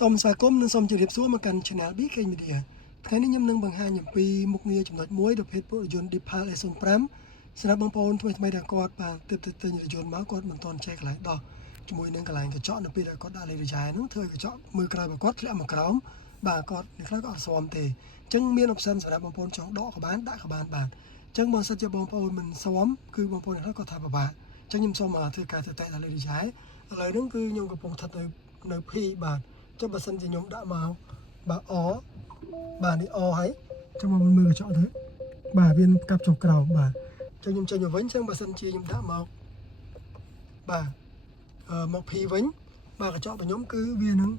សូមស្វាគមន៍និងសូមជម្រាបសួរមកកាន់ Channel BK Media ថ្ងៃនេះខ្ញុំនឹងបង្ហាញអំពីមុខងារចំណុចមួយប្រភេទពួករថយន្ត Deepal S05 សម្រាប់បងប្អូនថ្មីដែលគាត់បាទទើបទៅទិញរថយន្តមកគាត់មិនទាន់ចេះកន្លែងដោះជាមួយនឹងកន្លែងកញ្ចក់នៅពេលដែលគាត់ដាក់លេខរយ៉ែនោះធ្វើឲ្យកញ្ចក់មើលក្រោយរបស់គាត់ធ្លាក់មកក្រោមបាទគាត់នៅខ្លះក៏អត់ស្មទេអញ្ចឹងមាន option សម្រាប់បងប្អូនចង់ដកក៏បានដាក់ក៏បានបាទអញ្ចឹងបើសិនជាបងប្អូនមិនស្មគឺបងប្អូនខ្លះគាត់ថាពិបាកអញ្ចឹងខ្ញុំសូមធ្វើការទៅតែដាក់លេខរយ៉ែឥឡូវហ្នឹងគឺខ្ញុំកំពុងស្ថិតនៅ P បាទចុះបើសិនជាខ្ញុំដាក់មកបាទអបាទនេះអហើយចុះមកមើលកញ្ចក់ទៅបាទវាកាប់ចុះក្រោមបាទចុះខ្ញុំចេញមកវិញអញ្ចឹងបើសិនជាខ្ញុំដាក់មកបាទមក P វិញបាទកញ្ចក់របស់ខ្ញុំគឺវានឹង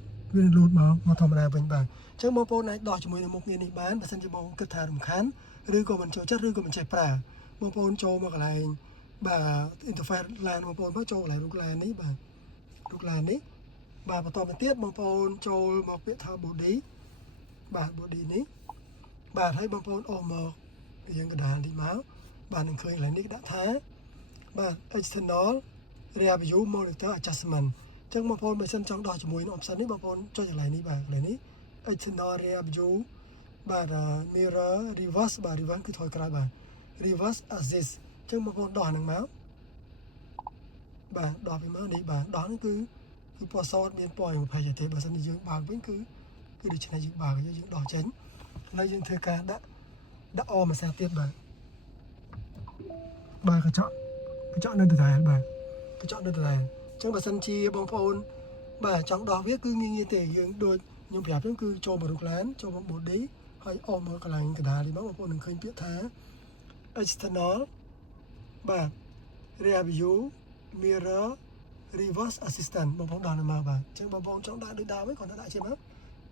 លូតមកធម្មតាវិញបាទអញ្ចឹងបងប្អូនអាចដោះជាមួយនឹងមុខងារនេះបានបើសិនជាបងគិតថារំខានឬក៏មិនចូលចិត្តឬក៏មិនចេះប្រើបងប្អូនចូលមកកន្លែងបាទ interface LAN បងប្អូនមកចូលកន្លែងរូប LAN នេះបាទរូប LAN នេះបាទបន្តទៅទៀតបងប្អូនចូលមកពាក្យថា body បាទ body នេះបាទហើយបងប្អូនអូសមកយើងកណ្ដាលនេះមកបាទនឹងឃើញកន្លែងនេះដាក់ថាបាទ external rear view monitor adjustment អញ្ចឹងបងប្អូនបើសិនចង់ដោះជាមួយនឹង option នេះបងប្អូនចុចកន្លែងនេះបាទកន្លែងនេះ external rear view បាទ mirror reverse បាទ reverse គឺថយក្រោយបាទ reverse assist អញ្ចឹងបងប្អូនដោះហ្នឹងមកបាទដោះពីមកនេះបាទដោះហ្នឹងគឺពណ៌សមានពណ៌20ទេបើសិនជាយើងបើកវិញគឺដូច្នេះយើងបើកយើងដោះចេញហើយយើងធ្វើការដាក់អមួយសាទៀតបាទកញ្ចក់នៅដដែលបាទកញ្ចក់នៅដដែលអញ្ចឹងបើសិនជាបងប្អូនបាទចង់ដោះវាគឺងាយទេយើងដូចខ្ញុំប្រាប់ហ្នឹងគឺចូលមករូបឡានចូលមក body ហើយអមមកកន្លែងកណ្ដាលនេះបងប្អូននឹងឃើញពាក្យថា external បាទ rear view mirror reverse assistant បងប្អូនដោះនៅមកបាទអញ្ចឹងបងប្អូនចង់ដាក់ដូចដើមហ្នឹងគាត់ដាក់ជាមក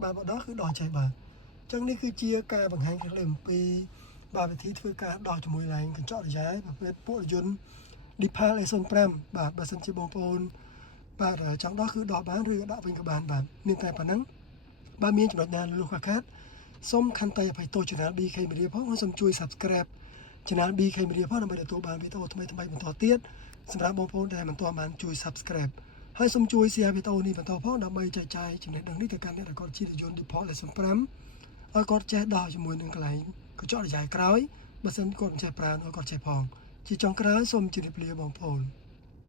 បាទបើដោះគឺដោះចេះបាទអញ្ចឹងនេះគឺជាការបង្ហាញខ្លីៗអំពីបាទវិធីធ្វើការដោះជាមួយឡើងកញ្ចក់រយ៉ែប្រភេទពួករថយន្ត Deepal S05 បាទបើសិនជាបងប្អូនបាទចង់ដោះគឺដោះបានឬដាក់វិញក៏បានបាទមានតែប៉ុណ្ណឹងបាទមានចំណុចណាលុះខាត់សូមខន្តីអភ័យទោស Channel BK Media ផងសូមជួយ Subscribe Channel BK Media ផងដើម្បីទទួលបានវីដេអូថ្មីៗបន្តទៀតសម្រាប់បងប្អូនដែលមិនទាន់បានជួយ Subscribe ហើយសូមជួយ share វីដេអូនេះបន្តផងដើម្បីចែកចាយចំណេះដឹងនេះទៅកាន់អ្នកដែលគាត់ជិះរថយន្ត Deepal S05 ឲ្យគាត់ចេះដោះជាមួយនឹងកន្លែងកញ្ចក់រយ៉ែក្រោយបើសិនគាត់មិនចេះប្រើឲ្យគាត់ចេះផងជាចុងក្រោយសូមជម្រាបលាបងប្អូន